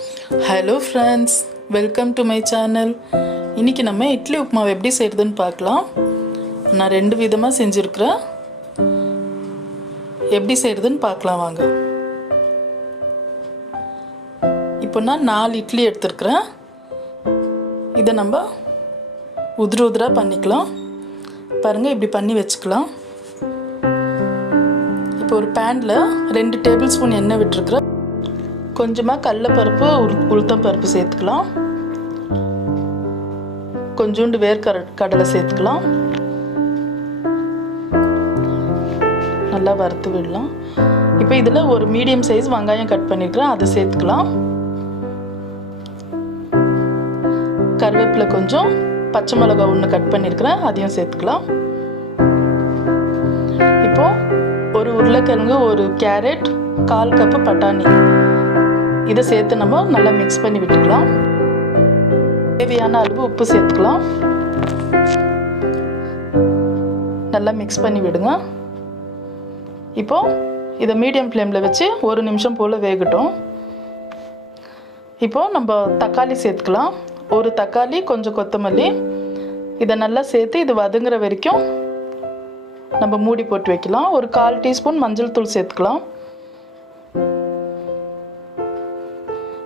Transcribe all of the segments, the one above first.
Hello friends, welcome to my channel. இன்னைக்கு நம்ம இட்லி உப்புமா எப்படி செய்யறதுன்னு பார்க்கலாம். நான் ரெண்டு விதமா செஞ்சிருக்கேன். எப்படி செய்யறதுன்னு பார்க்கலாம் வாங்க. இப்போ நான் 4 இட்லி எடுத்துர்க்கேன். இத நம்ம உதுரா பண்ணிக்கலாம். பாருங்க இப்படி பண்ணி வெச்சுக்கலாம். இப்போ ஒரு panல 2 டேபிள் ஸ்பூன் எண்ணெய் விட்டுருக்கேன். கொஞ்சமா கடலை பருப்பு உளுத்தம் பருப்பு சேர்த்துக்கலாம். கொஞ்சோண்டு வேர்க்கடலை சேர்த்துக்கலாம். நல்லா வறுத்து விடலாம். இப்போ இதுல ஒரு மீடியம் சைஸ் வெங்காயம் கட் பண்ணிருக்கேன், அதை சேர்த்துக்கலாம். கறிவேப்பிலை கொஞ்சம், பச்சை மிளகாய் ஒன்று கட் பண்ணிருக்கேன், அதையும் சேர்த்துக்கலாம். இப்போ ஒரு உருளைக்கிழங்கு, ஒரு கேரட், 1/4 கப் பட்டாணி இதை சேர்த்து நம்ம நல்லா மிக்ஸ் பண்ணி விட்டுக்கலாம். தேவையான அளவு உப்பு சேர்த்துக்கலாம். நல்லா மிக்ஸ் பண்ணி விடுங்க. இப்போ இதை மீடியம் ஃப்ளேமில் வச்சு 1 நிமிஷம் போல் வேகட்டும். இப்போ நம்ம தக்காளி சேர்த்துக்கலாம். ஒரு தக்காளி, கொஞ்சம் கொத்தமல்லி, இதை நல்லா சேர்த்து இது வதங்குற வரைக்கும் நம்ம மூடி போட்டு வைக்கலாம். ஒரு 1/4 டீஸ்பூன் மஞ்சள் தூள் சேர்த்துக்கலாம்.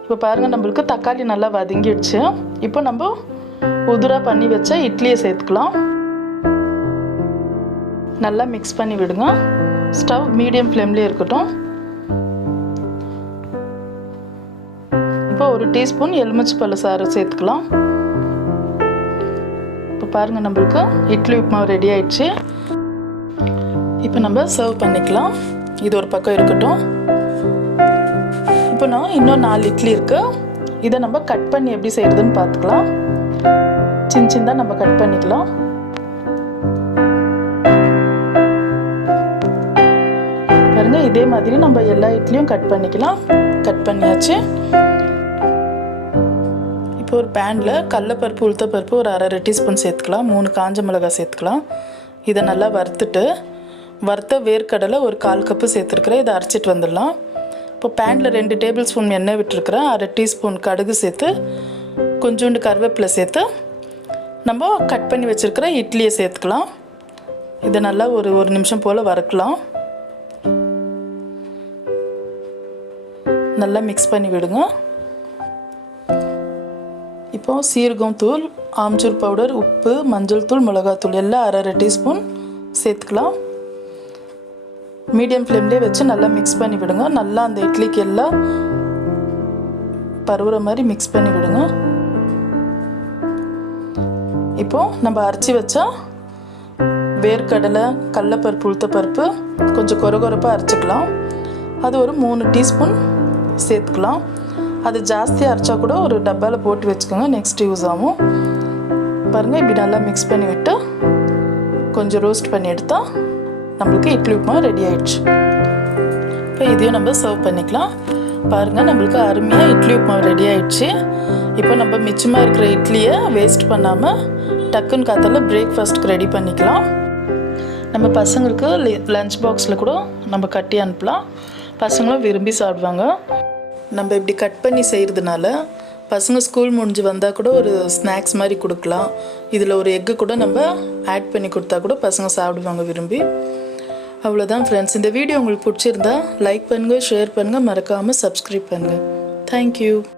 இப்போ பாருங்க, நம்மளுக்கு தக்காளி நல்லா வதங்கிடுச்சு. இப்போ நம்ம உதுரா பண்ணி வச்ச இட்லியை சேர்த்துக்கலாம். நல்லா மிக்ஸ் பண்ணி விடுங்க. ஸ்டவ் மீடியம் ஃப்ளேம்லேயே இருக்கட்டும். இப்போ ஒரு டீஸ்பூன் எலுமிச்சை சாறு சேர்த்துக்கலாம். இப்போ பாருங்க, நம்மளுக்கு இட்லி உப்புமா ரெடி ஆயிடுச்சு. இப்போ நம்ம சர்வ் பண்ணிக்கலாம். இது ஒரு பக்கம் இருக்கட்டும். இப்போ நான் இன்னும் 4 இட்லி இருக்கு. இதை நம்ம கட் பண்ணி எப்படி செய்யறதுன்னு பார்த்துக்கலாம். சின்னதாக நம்ம கட் பண்ணிக்கலாம். பாருங்க, இதே மாதிரி நம்ம எல்லா இட்லியும் கட் பண்ணிக்கலாம். கட் பண்ணியாச்சு. இப்போ ஒரு பேனில் கடலைப்பருப்பு, உளுத்தப்பருப்பு ஒரு 1/2 டீஸ்பூன் சேர்த்துக்கலாம். 3 காஞ்ச மிளகாய் சேர்த்துக்கலாம். இதை நல்லா வறுத்துட்டு, வறுத்த வேர்க்கடலை ஒரு 1/4 கப்பு சேர்த்துருக்குறேன். இதை அரைச்சிட்டு வந்துடலாம். இப்போ பேனில் 2 டேபிள் ஸ்பூன் எண்ணெய் விட்டுருக்குறேன். 1/2 டீஸ்பூன் கடுகு சேர்த்து, கொஞ்சோண்டு கறிவேப்பிலை சேர்த்து, நம்ம கட் பண்ணி வச்சுருக்கிற இட்லியை சேர்த்துக்கலாம். இதை நல்லா ஒரு நிமிஷம் போல் வறுக்கலாம். நல்லா மிக்ஸ் பண்ணி விடுங்க. இப்போ சீரகம் தூள், ஆம்ச்சூர் பவுடர், உப்பு, மஞ்சள் தூள், மிளகாத்தூள் எல்லாம் 1/2 டீஸ்பூன் சேர்த்துக்கலாம். மீடியம் ஃப்ளேம்லேயே வச்சு நல்லா மிக்ஸ் பண்ணி விடுங்க. நல்லா அந்த இட்லிக்கு எல்லாம் பருவுற மாதிரி மிக்ஸ் பண்ணி விடுங்க. இப்போ நம்ம அரைச்சி வச்சா வேர்க்கடலை, கடலைப்பருப்பு, உளுத்தப்பருப்பு கொஞ்சம் கொரகொரப்பாக அரைச்சிக்கலாம். அது ஒரு 3 டீஸ்பூன் சேர்த்துக்கலாம். அது ஜாஸ்தியாக அரைச்சா கூட ஒரு டப்பாவில் போட்டு வச்சுக்கோங்க, நெக்ஸ்ட் யூஸ் ஆகும். பாருங்கள், இப்படி நல்லா மிக்ஸ் பண்ணி விட்டு கொஞ்சம் ரோஸ்ட் பண்ணி எடுத்தால் நம்மளுக்கு இட்லி உப்புமா ரெடி ஆயிடுச்சு. இப்போ இதையும் நம்ம சர்வ் பண்ணிக்கலாம். பாருங்கள், நம்மளுக்கு அருமையாக இட்லி உப்புமா ரெடி ஆயிடுச்சு. இப்போ நம்ம மிச்சமாக இருக்கிற இட்லியை வேஸ்ட் பண்ணாமல் டக்குன்னு காத்தால பிரேக்ஃபாஸ்ட்டுக்கு ரெடி பண்ணிக்கலாம். நம்ம பசங்களுக்கு லஞ்ச் பாக்ஸில் கூட நம்ம கட்டி அனுப்பலாம். பசங்களும் விரும்பி சாப்பிடுவாங்க. நம்ம இப்படி கட் பண்ணி செய்கிறதுனால பசங்க ஸ்கூல் முடிஞ்சு வந்தால் கூட ஒரு ஸ்நாக்ஸ் மாதிரி கொடுக்கலாம். இதில் ஒரு எக்கு கூட நம்ம ஆட் பண்ணி கொடுத்தா கூட பசங்க சாப்பிடுவாங்க விரும்பி. அவ்வளோதான் ஃப்ரெண்ட்ஸ். இந்த வீடியோ உங்களுக்கு பிடிச்சிருந்தா லைக் பண்ணுங்கள், ஷேர் பண்ணுங்கள், மறக்காமல் சப்ஸ்கிரைப் பண்ணுங்கள். தேங்க்யூ.